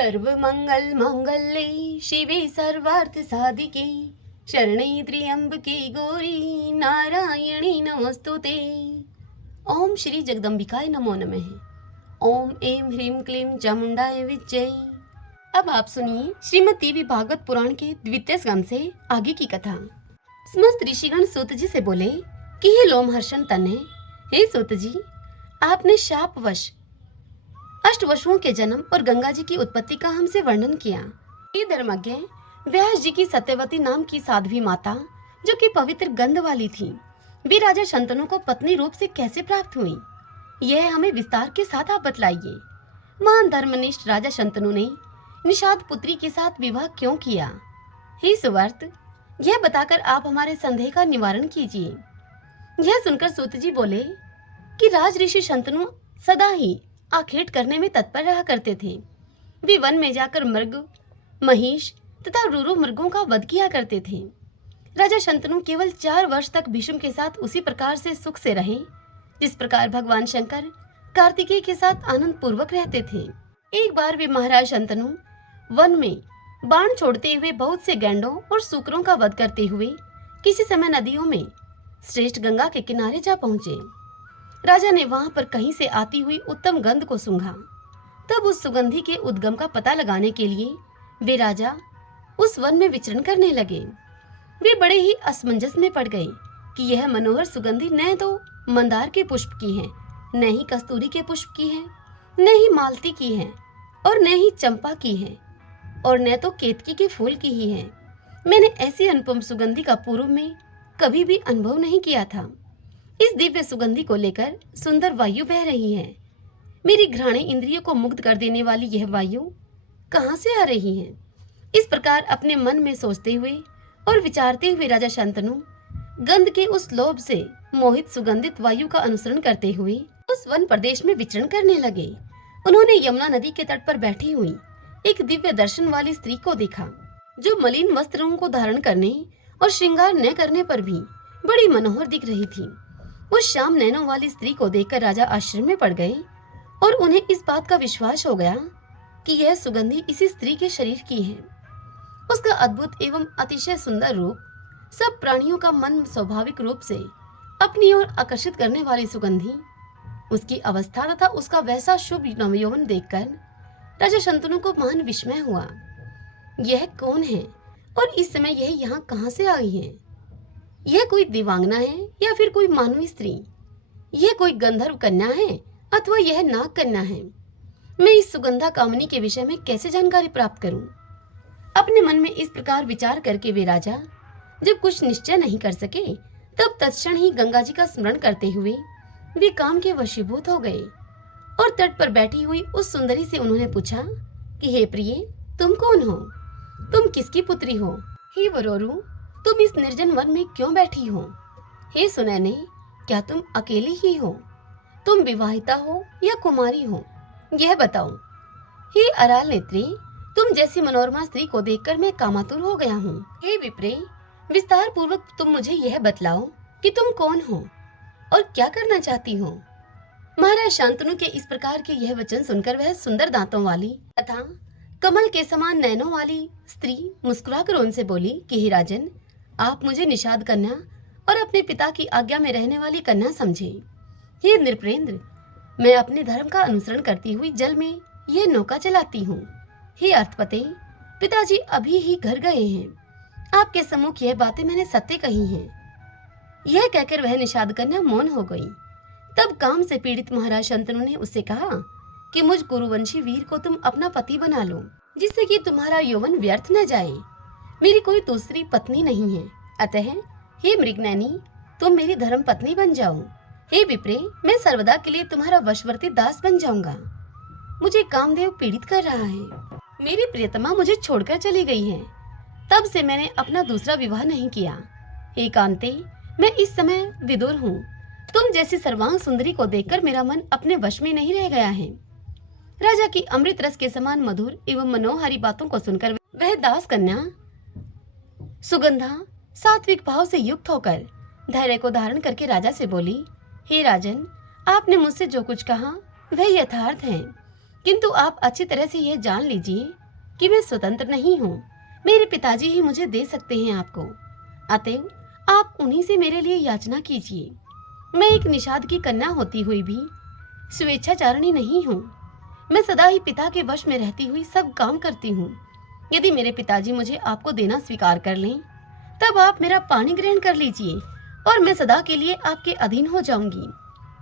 सर्वमंगल मांगल्ये शिवे सर्वार्थ साधिके शरणे त्र्यंबके गौरी नारायणी नमोस्तुते। ओम श्री जगदम्बिकाय नमो नमः। ओम ऐं ह्रीं क्लीं चामुंडाय विच्चे। अब आप सुनिए श्रीमद् देवी भागवत पुराण के द्वितीय स्कंद से आगे की कथा। समस्त ऋषिगण सूत जी से बोले कि हे लोमहर्षण तनय, हे सूत जी, आपने शापवश अष्टवसुओं के जन्म और गंगा जी की उत्पत्ति का हमसे वर्णन किया। ये धर्मज्ञ व्यास जी की सत्यवती नाम की साध्वी माता, जो कि पवित्र गंध वाली थी, वे राजा शंतनु को पत्नी रूप से कैसे प्राप्त हुई, यह हमें विस्तार के साथ आप बतलाइए। महान धर्मनिष्ठ राजा शंतनु ने निषाद पुत्री के साथ विवाह क्यों किया? हे सुवर्त, यह बताकर आप हमारे संदेह का निवारण कीजिए। यह सुनकर सूत जी बोले कि राज ऋषि शंतनु सदा ही आखेट करने में तत्पर रहा करते थे। वे वन में जाकर मृग, महिष तथा रूरू मृगों का वध किया करते थे। राजा शंतनु केवल 4 वर्ष तक भीष्म के साथ उसी प्रकार से सुख से रहे जिस प्रकार भगवान शंकर कार्तिकेय के साथ आनंद पूर्वक रहते थे। एक बार वे महाराज शंतनु वन में बाण छोड़ते हुए बहुत से गैंडों और सूकरों का वध करते हुए किसी समय नदियों में श्रेष्ठ गंगा के किनारे जा पहुंचे। राजा ने वहां पर कहीं से आती हुई उत्तम गंध को सूंघा। तब उस सुगंधी के उद्गम का पता लगाने के लिए वे राजा उस वन में विचरण करने लगे। वे बड़े ही असमंजस में पड़ गए कि यह मनोहर सुगंधी न तो मंदार के पुष्प की है, न ही कस्तूरी के पुष्प की है, न ही मालती की है, और न ही चंपा की है, और न तो केतकी के फूल की ही है। मैंने ऐसी अनुपम सुगंधी का पूर्व में कभी भी अनुभव नहीं किया था। इस दिव्य सुगंधी को लेकर सुंदर वायु बह रही है। मेरी घ्राणे इंद्रियों को मुग्ध कर देने वाली यह वायु कहाँ से आ रही है? इस प्रकार अपने मन में सोचते हुए और विचारते हुए राजा शंतनु गंध के उस लोभ से मोहित सुगंधित वायु का अनुसरण करते हुए उस वन प्रदेश में विचरण करने लगे। उन्होंने यमुना नदी के तट पर बैठी हुई एक दिव्य दर्शन वाली स्त्री को देखा, जो मलिन वस्त्रों को धारण करने और श्रृंगार न करने पर भी बड़ी मनोहर दिख रही थी। उस श्याम नैनों वाली स्त्री को देखकर राजा आश्चर्य में पड़ गए और उन्हें इस बात का विश्वास हो गया कि यह सुगंधी इसी स्त्री के शरीर की है। उसका अद्भुत एवं अतिशय सुंदर रूप, सब प्राणियों का मन स्वाभाविक रूप से अपनी ओर आकर्षित करने वाली सुगंधी, उसकी अवस्था तथा उसका वैसा शुभ नवयौवन देखकर राजा शंतनु को महान विस्मय हुआ। यह कौन है और इस समय यह यहाँ कहाँ से आई है? यह कोई दिवांगना है या फिर कोई मानवी स्त्री? यह कोई गंधर्व कन्या है अथवा यह नाग कन्या है? मैं इस सुगंधा कामनी के विषय में कैसे जानकारी प्राप्त करूं? अपने मन में इस प्रकार विचार करके वे राजा जब कुछ निश्चय नहीं कर सके, तब तत्क्षण ही गंगा जी का स्मरण करते हुए वे काम के वशीभूत हो गए और तट पर बैठी हुई उस सुंदरी से उन्होंने पूछा कि हे प्रिय, तुम कौन हो? तुम किसकी पुत्री हो? हे वरोरु, तुम इस निर्जन वन में क्यों बैठी हो? हे सुनैने, क्या तुम अकेली ही हो? तुम विवाहिता हो या कुमारी हो? यह बताओ। हे अराल नेत्री, तुम जैसी मनोरमा स्त्री को देखकर मैं कामातुर हो गया हूँ। हे विप्रे, विस्तार पूर्वक तुम मुझे यह बतलाओ कि तुम कौन हो और क्या करना चाहती हो? महाराज शांतनु के इस प्रकार के यह वचन सुनकर वह सुंदर दांतों वाली तथा कमल के समान नैनों वाली स्त्री मुस्कुराकर उनसे बोली कि हे राजन, आप मुझे निषाद कन्या और अपने पिता की आज्ञा में रहने वाली कन्या समझे। हे नृपेंद्र, मैं अपने धर्म का अनुसरण करती हुई जल में यह नौका चलाती हूँ। हे अर्थपते, पिताजी अभी ही घर गए हैं। आपके सम्मुख यह बातें मैंने सत्य कही हैं। यह कहकर वह निषाद कन्या मौन हो गई। तब काम से पीड़ित महाराज शंतनु ने उससे कहा कि मुझ कुरुवंशी वीर को तुम अपना पति बना लो, जिससे कि तुम्हारा यौवन व्यर्थ न जाए। मेरी कोई दूसरी पत्नी नहीं है, अतः हे मृगनैनी, तुम मेरी धर्म पत्नी बन जाओ। हे विप्रे, मैं सर्वदा के लिए तुम्हारा वशवर्ती दास बन जाऊंगा। मुझे कामदेव पीड़ित कर रहा है। मेरी प्रियतमा मुझे छोड़कर चली गई है। तब से मैंने अपना दूसरा विवाह नहीं किया। हे कांते, मैं इस समय विदुर हूँ। तुम जैसी सर्वांग सुंदरी को देखकर मेरा मन अपने वश में नहीं रह गया है। राजा की अमृत रस के समान मधुर एवं मनोहारी बातों को सुनकर वह दास कन्या सुगंधा सात्विक भाव से युक्त होकर धैर्य को धारण करके राजा से बोली, हे राजन, आपने मुझसे जो कुछ कहा वह यथार्थ है। किंतु आप अच्छी तरह से यह जान लीजिए कि मैं स्वतंत्र नहीं हूँ। मेरे पिताजी ही मुझे दे सकते हैं आपको। अतएव आप उन्हीं से मेरे लिए याचना कीजिए। मैं एक निषाद की कन्या होती हुई भी स्वेच्छाचारिणी नहीं हूँ। मैं सदा ही पिता के वश में रहती हुई सब काम करती हूँ। यदि मेरे पिताजी मुझे आपको देना स्वीकार कर लें, तब आप मेरा पानी ग्रहण कर लीजिए और मैं सदा के लिए आपके अधीन हो जाऊंगी।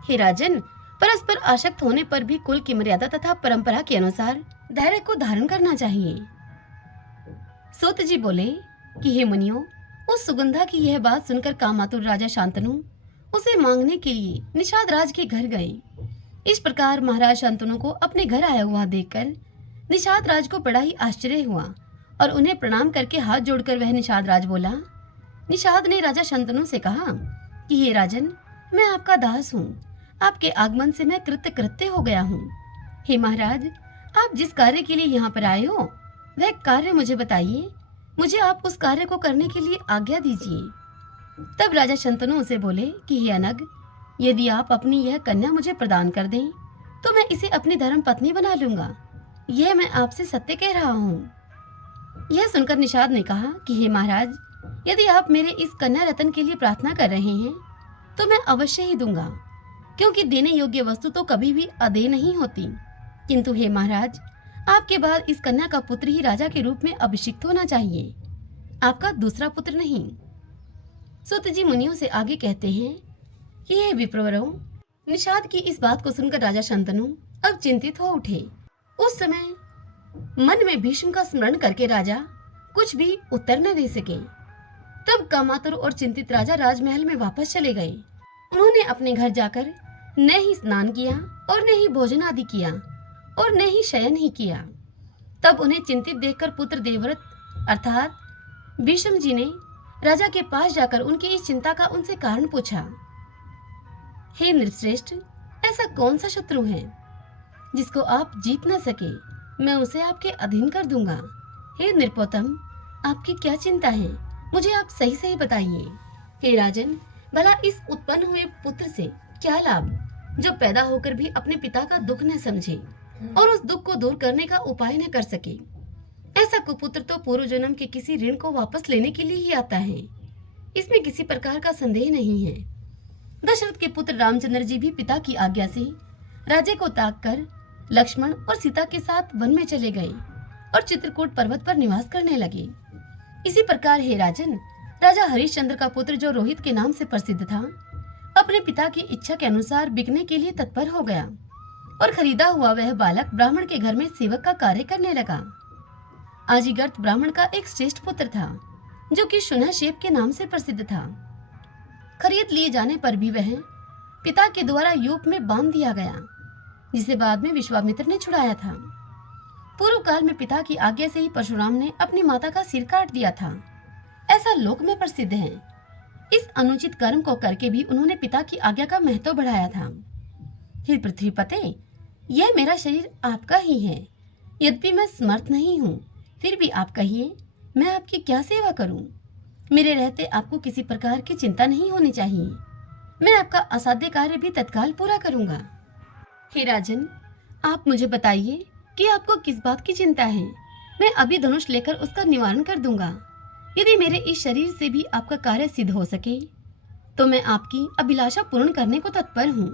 हे राजन, परस्पर आसक्त होने पर भी कुल की मर्यादा तथा परंपरा के अनुसार धैर्य को धारण करना चाहिए। सूत जी बोले कि हे मुनियों, उस सुगंधा की यह बात सुनकर कामातुर राजा शांतनु उसे मांगने के लिए निषाद राज के घर गए। इस प्रकार महाराज शांतनु को अपने घर आया हुआ देखकर निषाद राज को बड़ा ही आश्चर्य हुआ और उन्हें प्रणाम करके हाथ जोड़कर वह निषाद राज बोला। निषाद ने राजा शांतनु से कहा कि हे राजन, मैं आपका दास हूँ। आपके आगमन से मैं कृत्य कृत्य हो गया हूँ। हे महाराज, आप जिस कार्य के लिए यहाँ पर आए हो वह कार्य मुझे बताइए। मुझे आप उस कार्य को करने के लिए आज्ञा दीजिए। तब राजा शांतनु उसे बोले कि हे अनग, यदि आप अपनी यह कन्या मुझे प्रदान कर दें तो मैं इसे अपनी धर्म पत्नी बना लूंगा। यह मैं आपसे सत्य कह रहा हूँ। यह सुनकर निषाद ने कहा कि हे महाराज, यदि आप मेरे इस कन्या रत्न के लिए प्रार्थना कर रहे हैं तो मैं अवश्य ही दूंगा, क्योंकि देने योग्य वस्तु तो कभी भी अदेय नहीं होती। किंतु हे महाराज, आपके बाद इस कन्या का पुत्र ही राजा के रूप में अभिषिक्त होना चाहिए, आपका दूसरा पुत्र नहीं। सूत जी मुनियों से आगे कहते हैं कि हे विप्रवरों, निषाद की इस बात को सुनकर राजा शांतनु अब चिंतित हो उठे। उस समय मन में भीष्म का स्मरण करके राजा कुछ भी उत्तर न दे सके। तब कामातुर और चिंतित राजा राजमहल में वापस चले गए। उन्होंने अपने घर जाकर न ही स्नान किया और न ही भोजन आदि किया और न ही शयन ही किया। तब उन्हें चिंतित देखकर पुत्र देवव्रत अर्थात भीष्म जी ने राजा के पास जाकर उनकी इस चिंता का उनसे कारण पूछा। हे नृपश्रेष्ठ, ऐसा कौन सा शत्रु है जिसको आप जीत न सके? मैं उसे आपके अधीन कर दूंगा। हे नृपोत्तम, आपकी क्या चिंता है? मुझे आप सही सही बताइए। हे राजन, भला इस उत्पन्न हुए पुत्र से क्या लाभ, जो पैदा होकर भी अपने पिता का दुख न समझे और उस दुख को दूर करने का उपाय न कर सके। ऐसा कुपुत्र तो पूर्व जन्म के किसी ऋण को वापस लेने के लिए ही आता है, इसमें किसी प्रकार का संदेह नहीं है। दशरथ के पुत्र रामचंद्र जी भी पिता की आज्ञा से राज्य को त्याग कर लक्ष्मण और सीता के साथ वन में चले गए और चित्रकूट पर्वत पर निवास करने लगे। इसी प्रकार हे राजन, राजा हरिश्चंद्र का पुत्र जो रोहित के नाम से प्रसिद्ध था, अपने पिता की इच्छा के अनुसार बिकने के लिए तत्पर हो गया और खरीदा हुआ वह बालक ब्राह्मण के घर में सेवक का कार्य करने लगा। आजीगर्त ब्राह्मण का एक श्रेष्ठ पुत्र था जो कि शुनहशेप के नाम से प्रसिद्ध था। खरीद लिए जाने पर भी वह पिता के द्वारा यूप में बांध दिया गया, जिसे बाद में विश्वामित्र ने छुड़ाया था। पूर्व काल में पिता की आज्ञा से ही परशुराम ने अपनी माता का सिर काट दिया था, ऐसा लोक में प्रसिद्ध है। इस अनुचित कर्म को करके भी उन्होंने पिता की आज्ञा का महत्व बढ़ाया था। हे पृथ्वीपते, यह मेरा शरीर आपका ही है। यद्यपि मैं समर्थ नहीं हूँ, फिर भी आप कहिए, मैं आपकी क्या सेवा करूं? मेरे रहते आपको किसी प्रकार की चिंता नहीं होनी चाहिए। मैं आपका असाध्य कार्य भी तत्काल पूरा करूंगा। हे राजन, आप मुझे बताइए कि आपको किस बात की चिंता है। मैं अभी धनुष लेकर उसका निवारण कर दूंगा। यदि मेरे इस शरीर से भी आपका कार्य सिद्ध हो सके तो मैं आपकी अभिलाषा पूर्ण करने को तत्पर हूँ।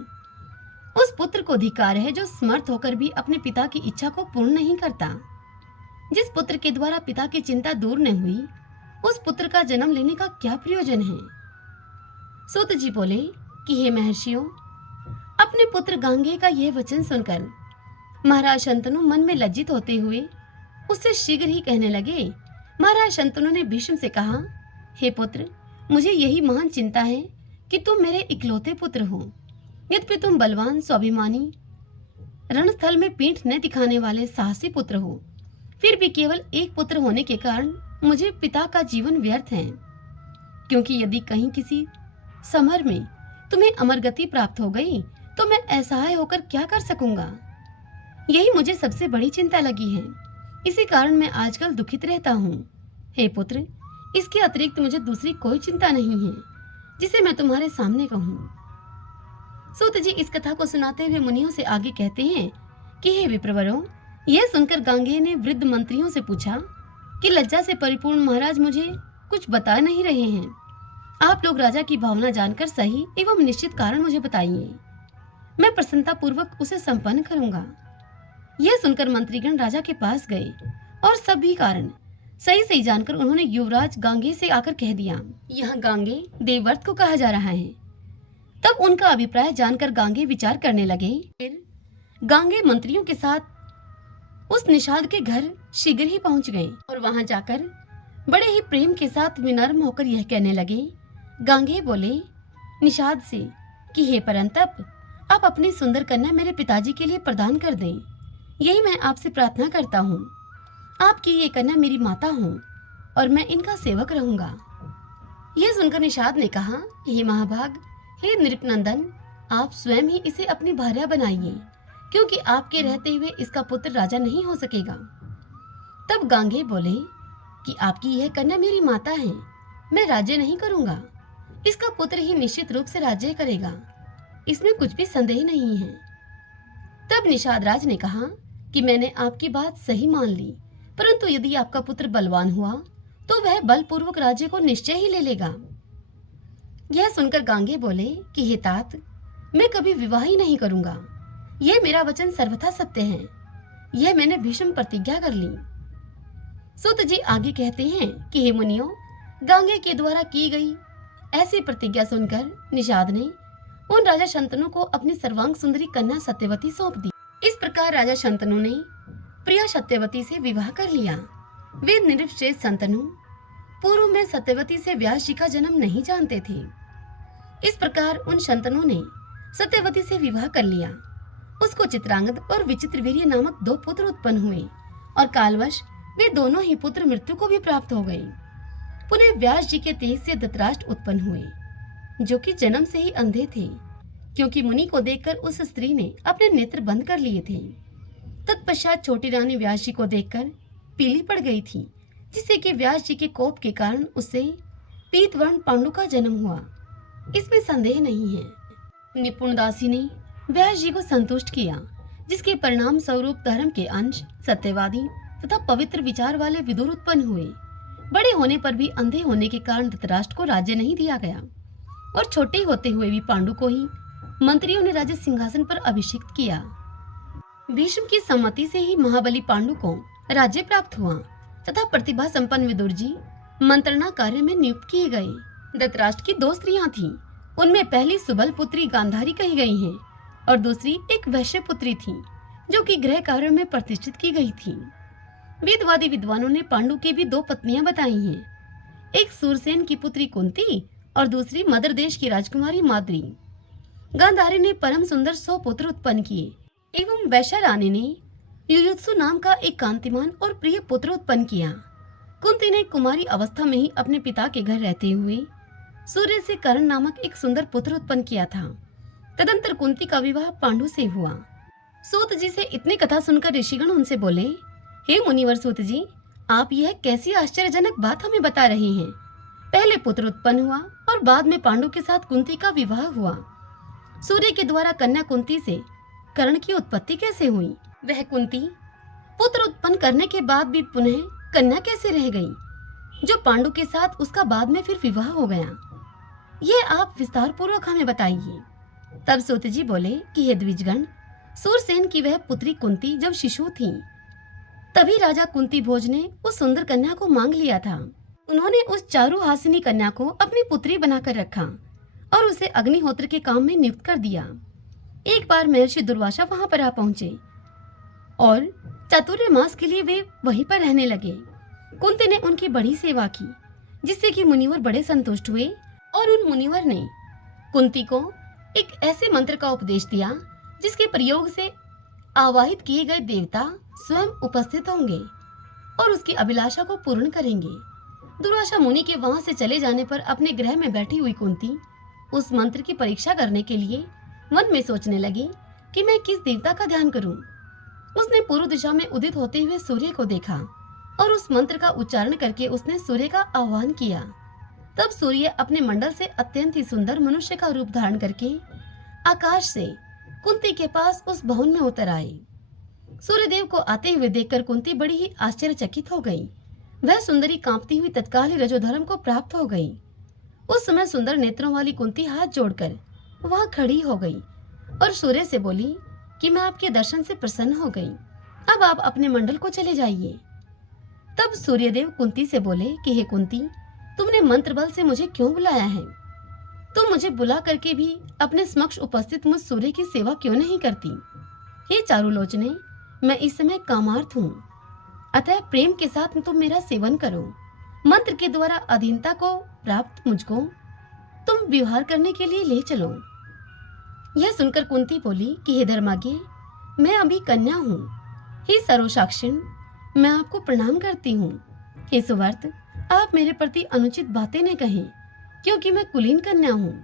उस पुत्र को अधिकार है जो समर्थ होकर भी अपने पिता की इच्छा को पूर्ण नहीं करता। जिस पुत्र के द्वारा पिता की चिंता दूर न हुई, उस पुत्र का जन्म लेने का क्या प्रयोजन है? सूत जी बोले कि हे महर्षियों, अपने पुत्र गांगेय का यह वचन सुनकर महाराज शंतनु मन में लज्जित होते हुए उससे शीघ्र ही कहने लगे। महाराज शंतनु ने भीष्म से कहा, हे पुत्र, मुझे यही महान चिंता है कि तुम मेरे इकलौते पुत्र हो। यद्यपि तुम बलवान, स्वाभिमानी, रणस्थल में पीठ न दिखाने वाले साहसी पुत्र हो, फिर भी केवल एक पुत्र होने के कारण मुझे पिता का जीवन व्यर्थ है। क्योंकि यदि कहीं किसी समर में तुम्हें अमर गति प्राप्त हो गई तो मैं असहाय होकर क्या कर सकूंगा? यही मुझे सबसे बड़ी चिंता लगी है। इसी कारण मैं आजकल दुखित रहता हूँ। हे पुत्र, इसके अतिरिक्त मुझे दूसरी कोई चिंता नहीं है जिसे मैं तुम्हारे सामने कहूँ। सूत जी इस कथा को सुनाते हुए मुनियों से आगे कहते हैं कि हे विप्रवरों, यह सुनकर गांगेय ने वृद्ध मंत्रियों से पूछा कि लज्जा से परिपूर्ण महाराज मुझे कुछ बता नहीं रहे हैं। आप लोग राजा की भावना जानकर सही एवं निश्चित कारण मुझे बताइए, मैं प्रसन्नता पूर्वक उसे संपन्न करूंगा। यह सुनकर मंत्रीगण राजा के पास गए और सभी कारण सही सही जानकर उन्होंने युवराज गांगेय से आकर कह दिया, यहाँ गांगेय देवव्रत को कहा जा रहा है। तब उनका अभिप्राय जानकर गांगेय विचार करने लगे। फिर गांगेय मंत्रियों के साथ उस निषाद के घर शीघ्र ही पहुंच गए और वहां जाकर बड़े ही प्रेम के साथ विनम्र होकर यह कहने लगे। गांगेय बोले निषाद से कि हे परंतप, आप अपनी सुंदर कन्या मेरे पिताजी के लिए प्रदान कर दें, यही मैं आपसे प्रार्थना करता हूँ। आपकी ये कन्या मेरी माता हो और मैं इनका सेवक रहूंगा। यह सुनकर निषाद ने कहा, हे महाभाग, हे नृपनंदन, आप स्वयं ही इसे अपनी भार्या बनाइए, क्योंकि आपके रहते हुए इसका पुत्र राजा नहीं हो सकेगा। तब गांगेय बोले कि आपकी यह कन्या मेरी माता है, मैं राज्य नहीं करूंगा, इसका पुत्र ही निश्चित रूप से राज्य करेगा, इसमें कुछ भी संदेह नहीं है। तब निषाद राज ने कहा कि मैंने आपकी बात सही मान ली, परंतु यदि आपका पुत्र बलवान हुआ तो वह बलपूर्वक राज्य को निश्चय ही ले लेगा। यह सुनकर गांगेय बोले कि हे तात, मैं कभी विवाह ही नहीं करूंगा, यह मेरा वचन सर्वथा सत्य है, यह मैंने भीष्म प्रतिज्ञा कर ली। सूत जी आगे कहते हैं कि हे मुनियों, गांगेय के द्वारा की गई ऐसी प्रतिज्ञा सुनकर निषाद ने उन राजा शंतनु को अपनी सर्वांग सुंदरी कन्या सत्यवती सौंप दी। इस प्रकार राजा शंतनु ने प्रिया सत्यवती से विवाह कर लिया। वे निरपश्रेष्ठ शंतनु पूर्व में सत्यवती से व्यास जी का जन्म नहीं जानते थे। इस प्रकार उन शंतनु ने सत्यवती से विवाह कर लिया। उसको चित्रांगद और विचित्रवीर्य नामक 2 पुत्र उत्पन्न हुए और कालवश वे दोनों ही पुत्र मृत्यु को भी प्राप्त हो गए। पुनः व्यास जी के तेज से धृतराष्ट्र उत्पन्न हुए, जो कि जन्म से ही अंधे थे, क्योंकि मुनि को देखकर उस स्त्री ने अपने नेत्र बंद कर लिए थे। तत्पश्चात छोटी रानी व्यास जी को देखकर पीली पड़ गई थी, जिससे कि व्यास जी के कोप के कारण उससे पीतवर्ण पांडु का जन्म हुआ, इसमें संदेह नहीं है। निपुण दासी ने व्यास जी को संतुष्ट किया, जिसके परिणाम स्वरूप धर्म के अंश, सत्यवादी तथा पवित्र विचार वाले विदुर उत्पन्न हुए। बड़े होने पर भी अंधे होने के कारण धृतराष्ट्र को राज्य नहीं दिया गया और छोटे होते हुए भी पांडु को ही मंत्रियों ने राज्य सिंहासन पर अभिषिक्त किया। भीष्म की सम्मति से ही महाबली पांडु को राज्य प्राप्त हुआ तथा प्रतिभा संपन्न विदुर जी मंत्रणा कार्य में नियुक्त किए गए। धृतराष्ट्र की 2 स्त्रियां थीं, उनमें पहली सुबल पुत्री गांधारी कही गई है और दूसरी एक वैश्य पुत्री थी, जो कि गृह कार्य में प्रतिष्ठित की गई थी। वेदवादी विद्वानों ने पांडु की भी 2 पत्नियां बताई हैं, एक सूरसेन की पुत्री कुंती और दूसरी मद्र देश की राजकुमारी माद्री। गांधारी ने परम सुंदर 100 पुत्र उत्पन्न किए एवं वैश्या रानी ने युयुत्सु नाम का एक कांतिमान और प्रिय पुत्र उत्पन्न किया। कुंती ने कुमारी अवस्था में ही अपने पिता के घर रहते हुए सूर्य से कर्ण नामक एक सुंदर पुत्र उत्पन्न किया था। तदंतर कुंती का विवाह पांडु से हुआ। सूत जी से इतनी कथा सुनकर ऋषिगण उनसे बोले, हे मुनिवर सूत जी, आप यह कैसी आश्चर्यजनक बात हमें बता रहे हैं। पहले पुत्र उत्पन्न हुआ और बाद में पांडु के साथ कुंती का विवाह हुआ। सूर्य के द्वारा कन्या कुंती से कर्ण की उत्पत्ति कैसे हुई? वह कुंती पुत्र उत्पन्न करने के बाद भी पुनः कन्या कैसे रह गई, जो पांडु के साथ उसका बाद में फिर विवाह हो गया? यह आप विस्तार पूर्वक हमें बताइए। तब सूत जी बोले कि हे द्विजगण, सूरसेन की वह पुत्री कुंती जब शिशु थी, तभी राजा कुंती भोज ने उस सुंदर कन्या को मांग लिया था। उन्होंने उस चारुहासिनी कन्या को अपनी पुत्री बनाकर रखा और उसे अग्निहोत्र के काम में नियुक्त कर दिया। एक बार महर्षि दुर्वासा वहां पर आ पहुंचे और चातुर्मास के लिए वे वहीं पर रहने लगे। कुंती ने उनकी बड़ी सेवा की, जिससे कि मुनिवर बड़े संतुष्ट हुए और उन मुनिवर ने कुंती को एक ऐसे मंत्र का उपदेश दिया जिसके प्रयोग से आवाहित किए गए देवता स्वयं उपस्थित होंगे और उसकी अभिलाषा को पूर्ण करेंगे। दुर्वासा मुनि के वहां से चले जाने पर अपने गृह में बैठी हुई कुंती उस मंत्र की परीक्षा करने के लिए मन में सोचने लगी कि मैं किस देवता का ध्यान करूं। उसने पूर्व दिशा में उदित होते हुए सूर्य को देखा और उस मंत्र का उच्चारण करके उसने सूर्य का आह्वान किया। तब सूर्य अपने मंडल से अत्यंत ही सुंदर मनुष्य का रूप धारण करके आकाश से कुंती के पास उस भवन में उतर आए। सूर्यदेव को आते हुए देखकर कुंती बड़ी ही आश्चर्यचकित हो गई। वह सुंदरी कांपती हुई तत्काल ही रजोधर्म को प्राप्त हो गई। उस समय सुंदर नेत्रों वाली कुंती हाथ जोड़कर वहां खड़ी हो गई और सूर्य से बोली कि मैं आपके दर्शन से प्रसन्न हो गई, अब आप अपने मंडल को चले जाइए। तब सूर्यदेव कुंती से बोले कि हे कुंती, तुमने मंत्र बल से मुझे क्यों बुलाया है? तुम मुझे बुला करके भी अपने समक्ष उपस्थित मुझ सूर्य की सेवा क्यों नहीं करती? हे चारुलोचने, मैं इस समय कामार्थ हूँ, अतः प्रेम के साथ तुम मेरा सेवन करो। मंत्र के द्वारा अधीनता को प्राप्त मुझको तुम व्यवहार करने के लिए ले चलो। यह सुनकर कुंती बोली कि हे धर्माज्ञ, मैं अभी कन्या हूँ। हे सर्वसाक्षिण, मैं आपको प्रणाम करती हूँ। हे सुवर्त, आप मेरे प्रति अनुचित बातें न कहें, क्योंकि मैं कुलीन कन्या हूँ।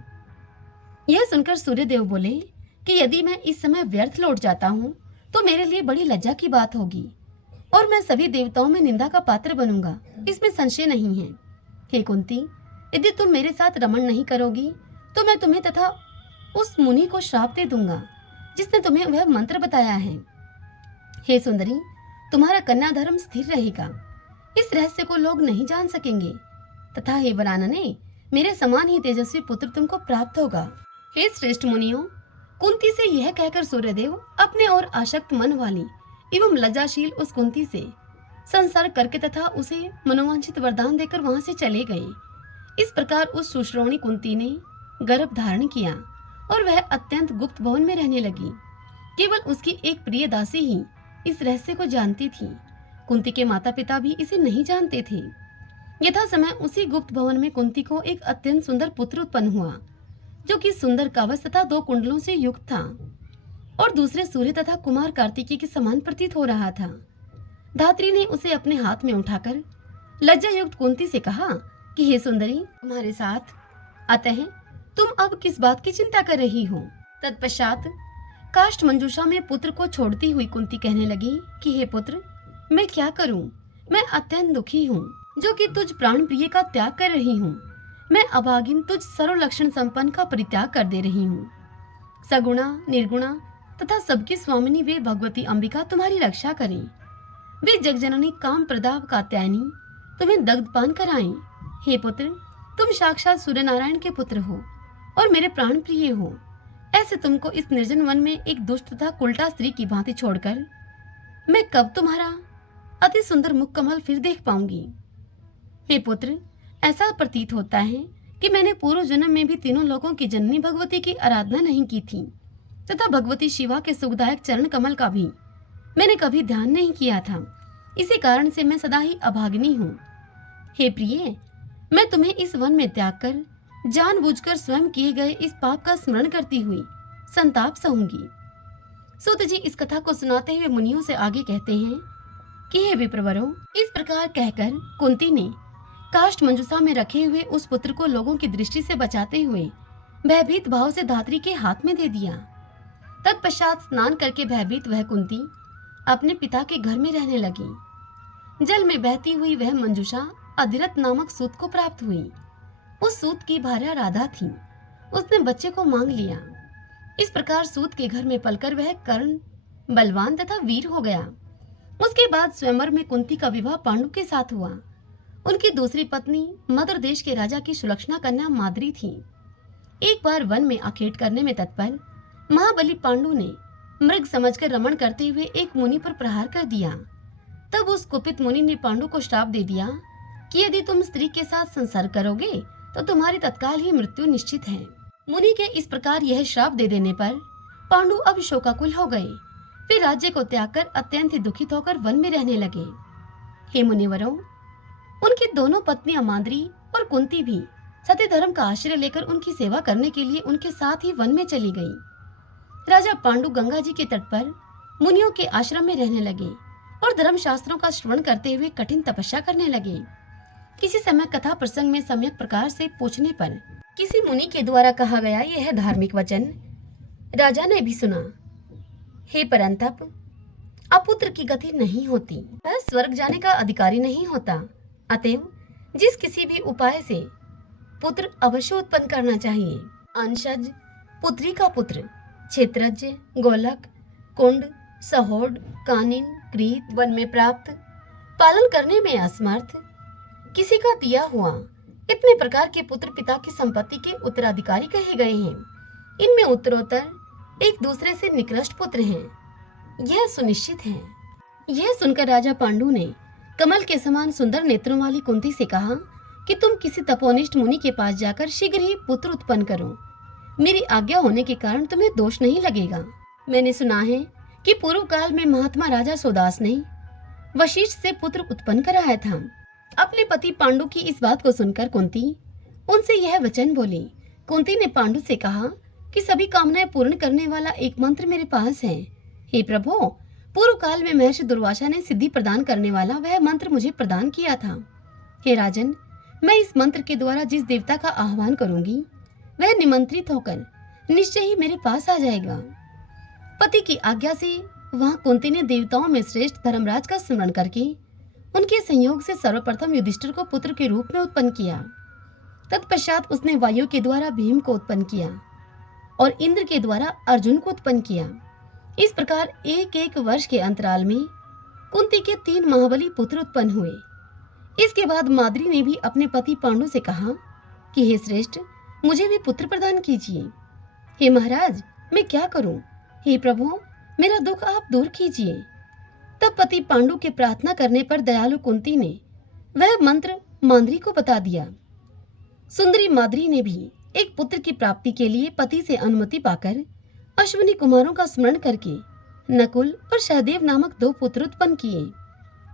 यह सुनकर सूर्यदेव बोले कि यदि मैं इस समय व्यर्थ लौट जाता हूँ तो मेरे लिए बड़ी लज्जा की बात होगी और मैं सभी देवताओं में निंदा का पात्र बनूंगा, इसमें संशय नहीं है। हे कुंती, यदि तुम मेरे साथ रमण नहीं करोगी तो मैं तुम्हें तथा उस मुनि को श्राप दे दूंगा जिसने तुम्हें वह मंत्र बताया है। हे सुंदरी, तुम्हारा कन्या धर्म स्थिर रहेगा, इस रहस्य को लोग नहीं जान सकेंगे, तथा हे वरानने, मेरे समान ही तेजस्वी पुत्र तुमको प्राप्त होगा। हे श्रेष्ठ मुनियों, कुंती से यह कहकर सूर्यदेव अपने और आसक्त मन वाली एवं लज्जाशील उस कुंती से संसर्ग करके तथा उसे मनोवांछित वरदान देकर वहां से चले गए। इस प्रकार उस सुश्रोणी कुंती ने गर्भ धारण किया और वह अत्यंत गुप्त भवन में रहने लगी। केवल उसकी एक प्रिय दासी ही इस रहस्य को जानती थी। कुंती के माता पिता भी इसे नहीं जानते थे। यथा समय उसी गुप्त भवन में कुंती को एक अत्यंत सुंदर पुत्र उत्पन्न हुआ, जो कि सुंदर कवच तथा 2 कुंडलों से युक्त था और दूसरे सूर्य तथा कुमार कार्तिकेय के समान प्रतीत हो रहा था। धात्री ने उसे अपने हाथ में उठाकर लज्जा युक्त कुंती से कहा कि हे सुंदरी, तुम्हारे साथ अतः तुम अब किस बात की चिंता कर रही हो? तत्पश्चात काष्ठ मंजूषा में पुत्र को छोड़ती हुई कुंती कहने लगी कि हे पुत्र, मैं क्या करूं? मैं अत्यंत दुखी हूँ, जो कि तुझ प्राण प्रिय का त्याग कर रही हूँ। मैं अभागिन तुझ सर्व लक्षण संपन्न का परित्याग कर दे रही हूँ। सगुणा निर्गुणा तथा सबकी स्वामिनी वे भगवती अंबिका तुम्हारी रक्षा करें। वे जगजननी काम प्रदा कात्यायनी तुम्हें दग्धपान कराएं। हे पुत्र, तुम साक्षात सूर्य नारायण के पुत्र हो और मेरे प्राण प्रिय हो। ऐसे तुमको इस निर्जन वन में एक दुष्ट तथा उल्टा स्त्री की भांति छोड़कर मैं कब तुम्हारा अति सुंदर मुख कमल फिर देख पाऊंगी? हे पुत्र, ऐसा प्रतीत होता है कि मैंने पूर्व जन्म में भी तीनों लोकों की जननी भगवती की आराधना नहीं की थी तथा भगवती शिवा के सुखदायक चरण कमल का भी मैंने कभी ध्यान नहीं किया था। इसी कारण से मैं सदा ही अभागिनी हूँ। हे प्रिय, मैं तुम्हें इस वन में त्याग कर जानबूझकर स्वयं किए गए इस पाप का स्मरण करती हुई संताप सहूंगी। सूत जी इस कथा को सुनाते हुए मुनियों से आगे कहते हैं कि हे विप्रवरों, इस प्रकार कहकर कुंती ने काष्ठ मंजूषा में रखे हुए उस पुत्र को लोगों की दृष्टि से बचाते हुए भयभीत भाव से धात्री के हाथ में दे दिया। तत्पश्चात स्नान करके भयभीत वह कुंती अपने पिता के घर में रहने लगी। जल में बहती हुई वह मंजूषा अधिरथ नामक सूत को प्राप्त हुई। उस सूत की भार्या राधा थी। उसने बच्चे को मांग लिया। इस प्रकार सूत के घर में पलकर वह कर्ण बलवान तथा वीर हो गया। उसके बाद स्वयंवर में कुंती का विवाह पांडु के साथ हुआ। उनकी दूसरी पत्नी मद्र देश के राजा की सुलक्षणा कन्या माद्री थी। एक बार वन में आखेट करने में तत्पर महाबली पांडु ने मृग समझकर रमण करते हुए एक मुनि पर प्रहार कर दिया। तब उस कुपित मुनि ने पांडु को श्राप दे दिया कि यदि तुम स्त्री के साथ संसर्ग करोगे तो तुम्हारी तत्काल ही मृत्यु निश्चित है। मुनि के इस प्रकार यह श्राप दे देने पर पांडु अब शोकाकुल हो गए। फिर राज्य को त्याग कर अत्यंत ही दुखित होकर वन में रहने लगे। हे मुनिवरों, उनकी दोनों पत्नियां माद्री और कुंती भी सत्य धर्म का आश्रय लेकर उनकी सेवा करने के लिए उनके साथ ही वन में चली गई। राजा पांडु गंगा जी के तट पर मुनियों के आश्रम में रहने लगे और धर्म शास्त्रों का श्रवण करते हुए कठिन तपस्या करने लगे। किसी समय कथा प्रसंग में सम्यक प्रकार से पूछने पर किसी मुनि के द्वारा कहा गया यह धार्मिक वचन राजा ने भी सुना। हे परंतप, अपुत्र की गति नहीं होती, वह स्वर्ग जाने का अधिकारी नहीं होता। अतएव जिस किसी भी उपाय से पुत्र अवश्य उत्पन्न करना चाहिए। अंशज, पुत्री का पुत्र, क्षेत्रज्ञ, गोलक, कुंड, सहोड, कानिन, क्रीत, वन में प्राप्त, पालन करने में असमर्थ, किसी का दिया हुआ, इतने प्रकार के पुत्र पिता की संपत्ति के उत्तराधिकारी कहे गए हैं। इनमें उत्तरोत्तर एक दूसरे से निकृष्ट पुत्र हैं, यह सुनिश्चित है। यह सुनकर राजा पांडु ने कमल के समान सुंदर नेत्रों वाली कुंती से कहा कि तुम किसी तपोनिष्ठ मुनि के पास जाकर शीघ्र ही पुत्र उत्पन्न करो। मेरी आज्ञा होने के कारण तुम्हें दोष नहीं लगेगा। मैंने सुना है कि पूर्व काल में महात्मा राजा सोदास ने वशिष्ठ से पुत्र उत्पन्न कराया था। अपने पति पांडु की इस बात को सुनकर कुंती उनसे यह वचन बोली। कुंती ने पांडु से कहा कि सभी कामनाएं पूर्ण करने वाला एक मंत्र मेरे पास है। हे प्रभु, पूर्व काल में महर्षि दुर्वासा ने सिद्धि प्रदान करने वाला वह मंत्र मुझे प्रदान किया था। हे राजन, मैं इस मंत्र के द्वारा जिस देवता का आह्वान करूंगी वह निमंत्रित होकर निश्चय ही मेरे पास आ जाएगा। पति की आज्ञा से वहां कुंती ने देवताओं में श्रेष्ठ धर्मराज का स्मरण करके उनके संयोग से सर्वप्रथम युधिष्ठिर को पुत्र के रूप में उत्पन्न किया। तत्पश्चात उसने वायु के द्वारा भीम को उत्पन्न किया और इंद्र के द्वारा अर्जुन को उत्पन्न किया। इस प्रकार एक एक वर्ष के अंतराल में कुंती के 3 महाबली पुत्र उत्पन्न हुए। इसके बाद माद्री ने भी अपने पति पांडु से कहा कि हे श्रेष्ठ, मुझे भी पुत्र प्रदान कीजिए। हे महाराज, मैं क्या करूं? हे प्रभु, मेरा दुख आप दूर कीजिए। तब पति पांडु के प्रार्थना करने पर दयालु कुंती ने वह मंत्र माद्री को बता दिया। सुंदरी माद्री ने भी एक पुत्र की प्राप्ति के लिए पति से अनुमति पाकर अश्विनी कुमारों का स्मरण करके नकुल और सहदेव नामक 2 पुत्र उत्पन्न किए।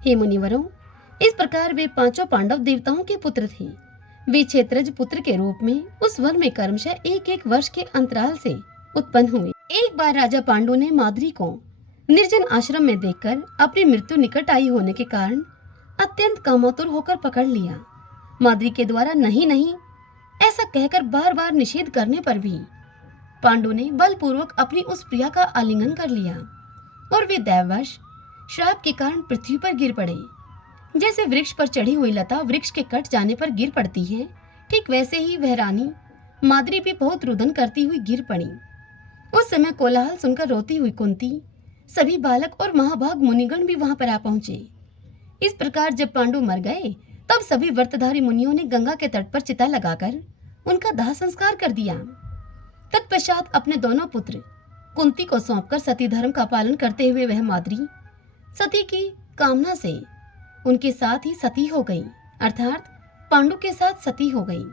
हे मुनिवरों, इस प्रकार वे 5 पांडव देवताओं के पुत्र थे। वे क्षेत्रज पुत्र के रूप में उस वन में क्रमशः एक एक वर्ष के अंतराल से उत्पन्न हुए। एक बार राजा पांडु ने माद्री को निर्जन आश्रम में देखकर अपनी मृत्यु निकट आई होने के कारण अत्यंत कामातुर होकर पकड़ लिया। माद्री के द्वारा नहीं नहीं ऐसा कहकर बार बार निषेध करने पर भी पांडु ने बलपूर्वक अपनी उस प्रिया का आलिंगन कर लिया और वे दैववश श्राप के कारण पृथ्वी पर गिर पड़े। जैसे वृक्ष पर चढ़ी हुई लता वृक्ष के कट जाने पर गिर पड़ती है, ठीक वैसे ही वह रानी माद्री भी बहुत रुदन करती हुई गिर पड़ी। उस समय कोलाहल सुनकर रोती हुई कुंती, सभी बालक और महाभाग मुनिगण भी वहां पर आ पहुंचे। इस प्रकार जब पांडु मर गए तब सभी व्रतधारी मुनियों ने गंगा के तट पर चिता लगाकर उनका दाह संस्कार कर दिया। तत्पश्चात अपने दोनों पुत्र कुंती को सौंपकर सती धर्म का पालन करते हुए वह माद्री सती की कामना से उनके साथ ही सती हो गई, अर्थात पांडु के साथ सती हो गई।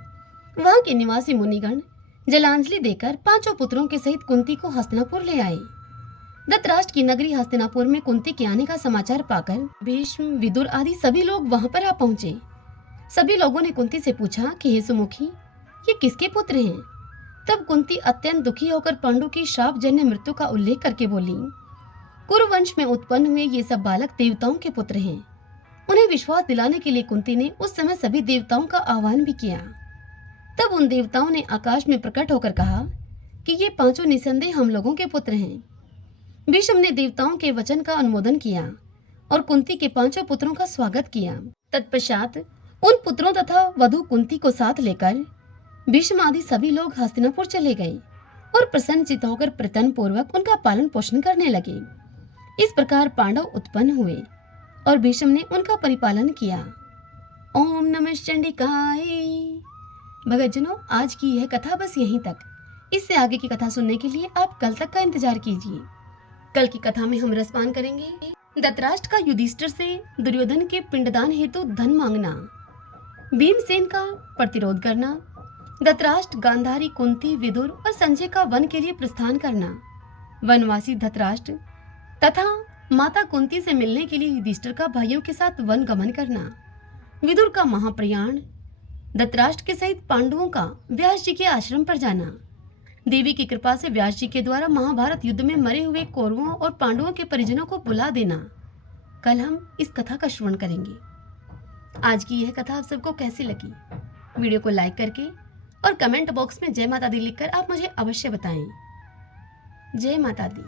वहां के निवासी मुनिगण जलांजलि देकर 5 पुत्रों के सहित कुंती को हस्तिनापुर ले आए। धृतराष्ट्र की नगरी हस्तिनापुर में कुंती के आने का समाचार पाकर भीष्म, विदुर आदि सभी लोग वहां पर आ पहुंचे। सभी लोगों ने कुंती से पूछा कि हे सुमुखी, ये किसके पुत्र हैं? तब कुंती अत्यंत दुखी होकर पांडु की श्रापजन्य मृत्यु का उल्लेख करके बोली, कुरुवंश में उत्पन्न हुए ये सब बालक देवताओं के पुत्र हैं। उन्हें विश्वास दिलाने के लिए कुंती ने उस समय सभी देवताओं का आह्वान भी किया। तब उन देवताओं ने आकाश में प्रकट होकर कहा कि ये 5 निसंदेह हम लोगों के पुत्र हैं। भीष्म ने देवताओं के वचन का अनुमोदन किया और कुंती के 5 पुत्रों का स्वागत किया। तत्पश्चात उन पुत्रों तथा वधू कुंती को साथ लेकर भीष्म आदि सभी लोग हस्तिनापुर चले गए और प्रसन्नचित्त होकर प्रतन पूर्वक उनका पालन पोषण करने लगे। इस प्रकार पांडव उत्पन्न हुए और भीष्म ने उनका परिपालन किया। ओम नमः चंडिकाय। भगतजनों, आज की यह कथा बस यहीं तक। इससे आगे की कथा सुनने के लिए आप कल तक का इंतजार कीजिए। कल की कथा में हम रसपान करेंगे धृतराष्ट्र का युधिष्ठिर से दुर्योधन के पिंडदान हेतु धन मांगना, भीमसेन का प्रतिरोध करना, धृतराष्ट्र, गांधारी, कुंती, विदुर और संजय का वन के लिए प्रस्थान करना, वनवासी धृतराष्ट्र तथा माता कुंती से मिलने के लिए युधिष्ठिर का भाइयों के साथ वन गमन करना, विदुर का महाप्रयाण, धृतराष्ट्र के सहित पांडवों का व्यास जी के आश्रम पर जाना, देवी की कृपा से व्यास जी के द्वारा महाभारत युद्ध में मरे हुए कौरवों और पांडवों के परिजनों को बुला देना। कल हम इस कथा का श्रवण करेंगे। आज की यह कथा आप सबको कैसी लगी? वीडियो को लाइक करके और कमेंट बॉक्स में जय माता दी लिखकर आप मुझे अवश्य बताएं। जय माता दी।